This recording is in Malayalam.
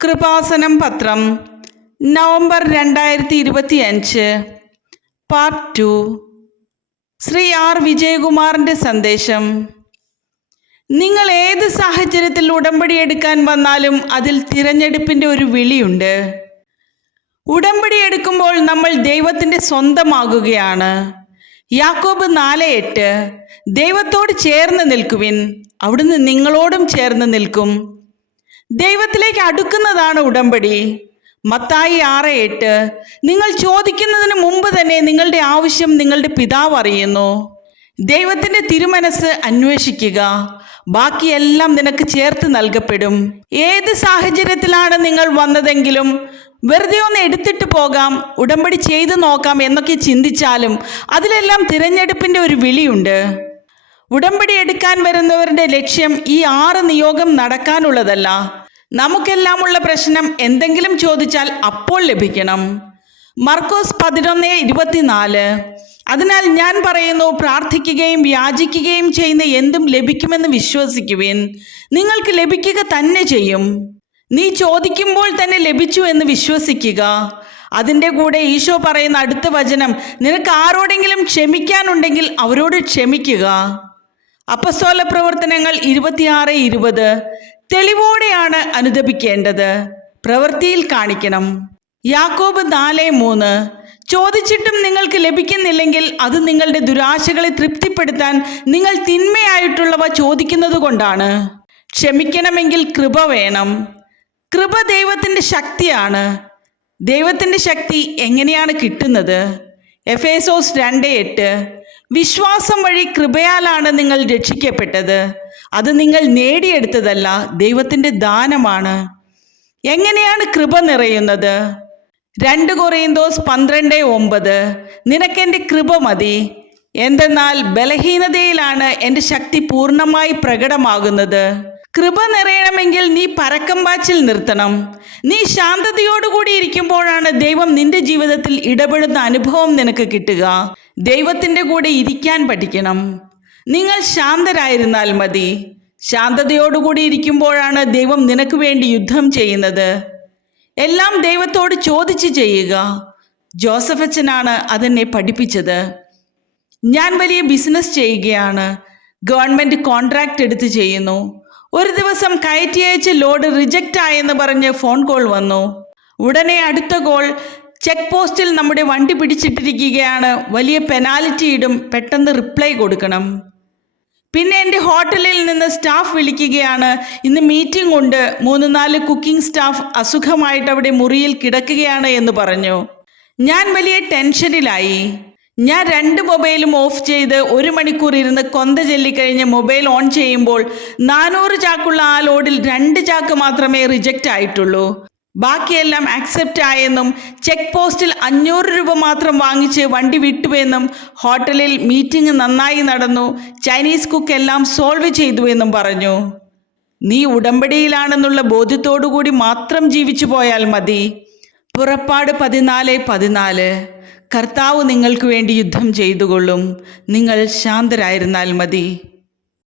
കൃപാസനം പത്രം നവംബർ 2025 പാർട്ട് 2. ശ്രീ ആർ വിജയകുമാറിൻ്റെ സന്ദേശം. നിങ്ങൾ ഏത് സാഹചര്യത്തിൽ ഉടമ്പടി എടുക്കാൻ വന്നാലും അതിൽ തിരഞ്ഞെടുപ്പിൻ്റെ ഒരു വിളിയുണ്ട്. ഉടമ്പടി എടുക്കുമ്പോൾ നമ്മൾ ദൈവത്തിൻ്റെ സ്വന്തമാകുകയാണ്. യാക്കോബ് 4:8 ദൈവത്തോട് ചേർന്ന് നിൽക്കുവിൻ, അവിടുന്ന് നിങ്ങളോടും ചേർന്ന് നിൽക്കും. ദൈവത്തിലേക്ക് അടുക്കുന്നതാണ് ഉടമ്പടി. മത്തായി 6:8 നിങ്ങൾ ചോദിക്കുന്നതിന് മുമ്പ് തന്നെ നിങ്ങളുടെ ആവശ്യം നിങ്ങളുടെ പിതാവ് അറിയുന്നു. ദൈവത്തിൻ്റെ തിരുമനസ് അന്വേഷിക്കുക, ബാക്കിയെല്ലാം നിനക്ക് ചേർത്ത് നൽകപ്പെടും. ഏത് സാഹചര്യത്തിലാണ് നിങ്ങൾ വന്നതെങ്കിലും വെറുതെ ഒന്ന് എടുത്തിട്ട് പോകാം, ഉടമ്പടി ചെയ്തു നോക്കാം എന്നൊക്കെ ചിന്തിച്ചാലും അതിലെല്ലാം തിരഞ്ഞെടുപ്പിൻ്റെ ഒരു വിളിയുണ്ട്. ഉടമ്പടി എടുക്കാൻ വരുന്നവരുടെ ലക്ഷ്യം ഈ 6 നിയോഗം നടക്കാനുള്ളതല്ല. നമുക്കെല്ലാമുള്ള പ്രശ്നം എന്തെങ്കിലും ചോദിച്ചാൽ അപ്പോൾ ലഭിക്കണം. മർക്കോസ് 11:24 അതിനാൽ ഞാൻ പറയുന്നു, പ്രാർത്ഥിക്കുകയും യാചിക്കുകയും ചെയ്യുന്ന എന്തും ലഭിക്കുമെന്ന് വിശ്വസിക്കുവിൻ, നിങ്ങൾക്ക് ലഭിക്കുക തന്നെ ചെയ്യും. നീ ചോദിക്കുമ്പോൾ തന്നെ ലഭിച്ചു എന്ന് വിശ്വസിക്കുക. അതിൻ്റെ കൂടെ ഈശോ പറയുന്ന അടുത്ത വചനം, നിനക്ക് ആരോടെങ്കിലും ക്ഷമിക്കാനുണ്ടെങ്കിൽ അവരോട് ക്ഷമിക്കുക. അപ്പസ്തോല പ്രവർത്തനങ്ങൾ 26:20 തെളിവോടെയാണ് അനുദപിക്കേണ്ടത്, പ്രവൃത്തിയിൽ കാണിക്കണം. യാക്കോബ് 4:3 ചോദിച്ചിട്ടും നിങ്ങൾക്ക് ലഭിക്കുന്നില്ലെങ്കിൽ അത് നിങ്ങളുടെ ദുരാശകളെ തൃപ്തിപ്പെടുത്താൻ നിങ്ങൾ തിന്മയായിട്ടുള്ളവ ചോദിക്കുന്നത് കൊണ്ടാണ്. ക്ഷമിക്കണമെങ്കിൽ കൃപ വേണം. കൃപ ദൈവത്തിൻ്റെ ശക്തിയാണ്. ദൈവത്തിൻ്റെ ശക്തി എങ്ങനെയാണ് കിട്ടുന്നത്? എഫേസോസ് 2:8 വിശ്വാസം വഴി കൃപയാലാണ് നിങ്ങൾ രക്ഷിക്കപ്പെട്ടത്. അത് നിങ്ങൾ നേടിയെടുത്തതല്ല, ദൈവത്തിൻ്റെ ദാനമാണ്. എങ്ങനെയാണ് കൃപ നിറയുന്നത്? 2 കൊറിന്തോസ് 12:9 നിനക്കെൻ്റെ കൃപ മതി, എന്തെന്നാൽ ബലഹീനതയിലാണ് എൻ്റെ ശക്തി പൂർണ്ണമായി പ്രകടമാകുന്നത്. കൃപ നിറയണമെങ്കിൽ നീ പരക്കം പാച്ചിൽ നിർത്തണം. നീ ശാന്തതയോടുകൂടി ഇരിക്കുമ്പോഴാണ് ദൈവം നിന്റെ ജീവിതത്തിൽ ഇടപെടുന്ന അനുഭവം നിനക്ക് കിട്ടുക. ദൈവത്തിൻ്റെ കൂടെ ഇരിക്കാൻ പഠിക്കണം. നിങ്ങൾ ശാന്തരായിരുന്നാൽ മതി. ശാന്തതയോടുകൂടി ഇരിക്കുമ്പോഴാണ് ദൈവം നിനക്ക് വേണ്ടി യുദ്ധം ചെയ്യുന്നത്. എല്ലാം ദൈവത്തോട് ചോദിച്ച് ചെയ്യുക. ജോസഫ് അച്ഛനാണ് അതെന്നെ പഠിപ്പിച്ചത്. ഞാൻ വലിയ ബിസിനസ് ചെയ്യുകയാണ്. ഗവൺമെൻറ് കോൺട്രാക്റ്റ് എടുത്ത് ചെയ്യുന്നു. ഒരു ദിവസം കയറ്റി അയച്ച ലോഡ് റിജക്റ്റ് ആയെന്ന് പറഞ്ഞ് ഫോൺ കോൾ വന്നു. ഉടനെ അടുത്ത കോൾ, ചെക്ക് പോസ്റ്റിൽ നമ്മുടെ വണ്ടി പിടിച്ചിട്ടിരിക്കുകയാണ്, വലിയ പെനാൽറ്റി ഇടും, പെട്ടെന്ന് റിപ്ലൈ കൊടുക്കണം. പിന്നെ എൻ്റെ ഹോട്ടലിൽ നിന്ന് സ്റ്റാഫ് വിളിക്കുകയാണ്, ഇന്ന് മീറ്റിംഗ് ഉണ്ട്, 3-4 കുക്കിംഗ് സ്റ്റാഫ് അസുഖമായിട്ട് അവിടെ മുറിയിൽ കിടക്കുകയാണ് എന്ന് പറഞ്ഞു. ഞാൻ വലിയ ടെൻഷനിലായി. ഞാൻ 2 മൊബൈലും ഓഫ് ചെയ്ത് 1 മണിക്കൂർ ഇരുന്ന് കൊന്ത ചൊല്ലിക്കഴിഞ്ഞ് മൊബൈൽ ഓൺ ചെയ്യുമ്പോൾ 400 ചാക്കുള്ള ആ ലോഡിൽ 2 ചാക്ക് മാത്രമേ റിജക്റ്റ് ആയിട്ടുള്ളൂ. ബാക്കിയെല്ലാം ആക്സെപ്റ്റ് ആയെന്നും ചെക്ക് പോസ്റ്റിൽ 500 രൂപ മാത്രം വാങ്ങിച്ച് വണ്ടി വിട്ടുവെന്നും ഹോട്ടലിൽ മീറ്റിംഗ് നന്നായി നടന്നു, ചൈനീസ് കുക്ക് എല്ലാം സോൾവ് ചെയ്തു എന്നും പറഞ്ഞു. നീ ഉടമ്പടിയിലാണെന്നുള്ള ബോധ്യത്തോടുകൂടി മാത്രം ജീവിച്ചു പോയാൽ മതി. പുറപ്പാട് 14:14 കർത്താവ് നിങ്ങൾക്ക് വേണ്ടി യുദ്ധം ചെയ്തുകൊള്ളും, നിങ്ങൾ ശാന്തരായിരുന്നാൽ മതി.